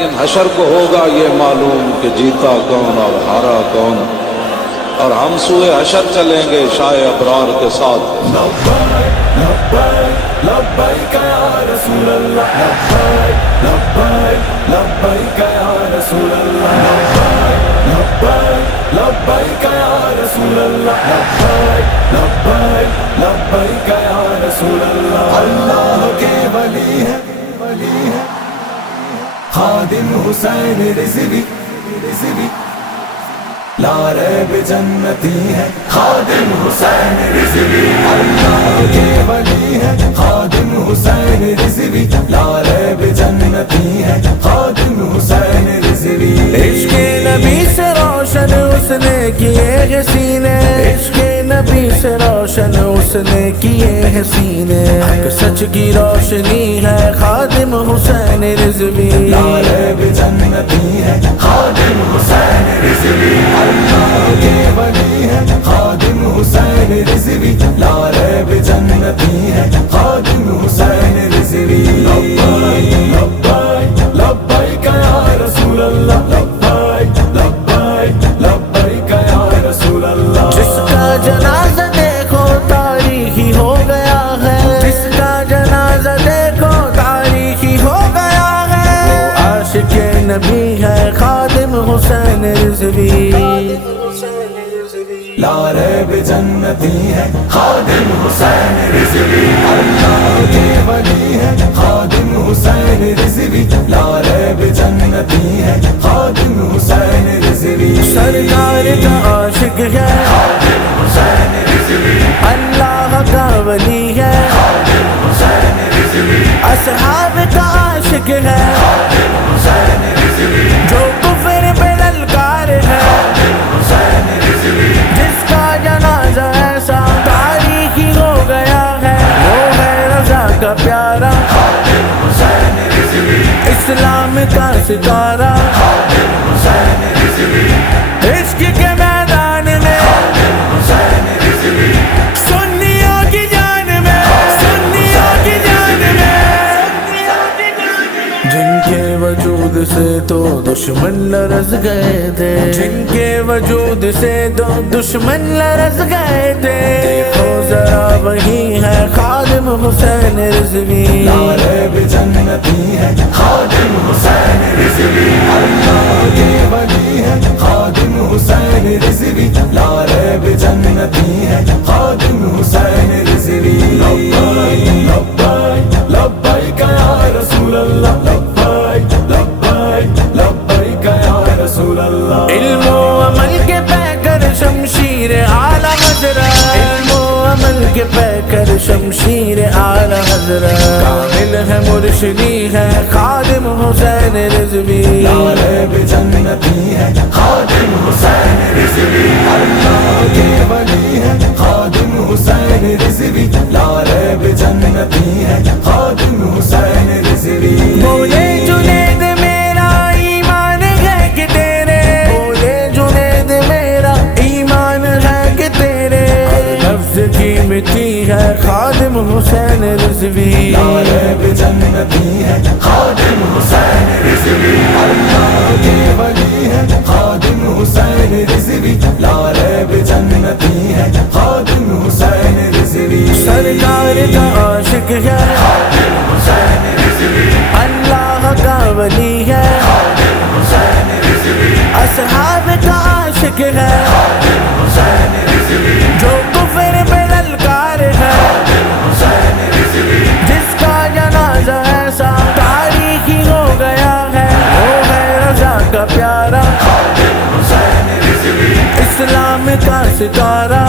لیکن حشر کو ہوگا یہ معلوم کہ جیتا کون اور ہارا کون، اور ہم سوئے حشر چلیں گے شاہ ابرار کے ساتھ۔ لبیک لبیک لبیک یا رسول اللہ، لبیک لبیک لبیک یا رسول اللہ، لبیک لبیک یا رسول اللہ، لبیک لبیک لبیک یا رسول اللہ۔ اللہ کے ولی ہے خادم حسین رضوی، لا ریب جنتی ہے خادم حسین رضوی۔ اللہ کے ولی ہے خادم حسین رضوی، لا ریب جنتی ہے خادم حسین رضوی۔ عشق نبی سے روشن اس نے کیے ہیں سینے، عشق نبی سے روشن اس نے کیے ہیں سینے، سچ کی روشنی ہے خادم حسین رضوی، لا ریب جنتی ہے خادم حسین رضوی۔ اللہ کے ولی ہے خادم حسین رضوی، لا ریب جنتی ہے خادم حسین رضوی۔ لبیک لبیک لبیک یا رسول اللہ، لبیک لبیک لبیک یا رسول اللہ۔ جس کا جنازہ دیکھو تاریخی ہو گیا ہے، جس کا جنازہ دیکھو تاریخی ہو گیا ہے، وہ عاشق نبی ہے خادم حسین رضوی، لا ریب جنتی ہے خادم حسین رضوی۔ اللہ کے ولی ہے خادم حسین رضوی، لا ریب جنتی ہے خادم حسین رضوی۔ سرکار کا عاشق ہے خادم حسین رضوی، اللہ کا ولی ہے خادم حسین رضوی، اصحاب کا عاشق ہے خادم حسین رضوی، جو کفر پہ للکار ہے، خادم حسین رضوی، جس کا جنازہ ایسا تاریخی ہو گیا ہے، وہ ہے رضا کا پیارا خادم حسین رضوی، اسلام کا ستارہ، خادم حسین رضوی، عشق کے میدان میں حسین رضوی، سنیوں کی جان میں، سنیوں کی جان میں، جن کے وجود سے تو دشمن لرز گئے تھے، جن کے وجود سے تو دشمن لرز گئے تھے، دیکھو ذرا وہی ہے خادم حسین رضوی، لا ریب جنتی ہے خادم حسین رضوی۔ اللہ کے ولی ہے خادم حسین رضوی، لا ریب جنتی ہے خادم حسین رضوی۔ لبیک لبیک لبیک یا رسول اللہ، لبیک لبیک لبیک یا رسول اللہ۔ علم و عمل کے پیکر شمشیر اعلی حضرت، علم و عمل کے پیکر شمشیر اعلی حضرت، کامل ہے مرشدی ہے خادم حسین رضوی، لا ریب جنتی ہے خادم حسین رضوی۔ اللہ کے ولی ہے خادم حسین رضوی، لا ریب جنتی ہے خادم حسین رضوی۔ بولے جنید میرا ایمان ہے کہ تیرے، بولے جنید میرا ایمان ہے کہ تیرے، ہر لفظ قیمتی ہے خادم حسین رضوی، لا ریب جنتی ہے خادم حسین رضوی۔ اللہ کے ولی ہے خادم حسین رضوی، لا ریب جنتی ہے خادم حسین رضوی۔ سرکار کا عاشق ہے خادم حسین رضوی، اللہ کا ولی ہے خادم حسین رضوی، اصحاب کا عاشق ہے خادم حسین رضوی، جو کفر پہ للکار ہے، خادم حسین رضوی، جس کا جنازہ ایسا تاریخی ہو گیا ہے، وہ ہے رضا کا پیارا خادم حسین رضوی، اسلام کا ستارہ،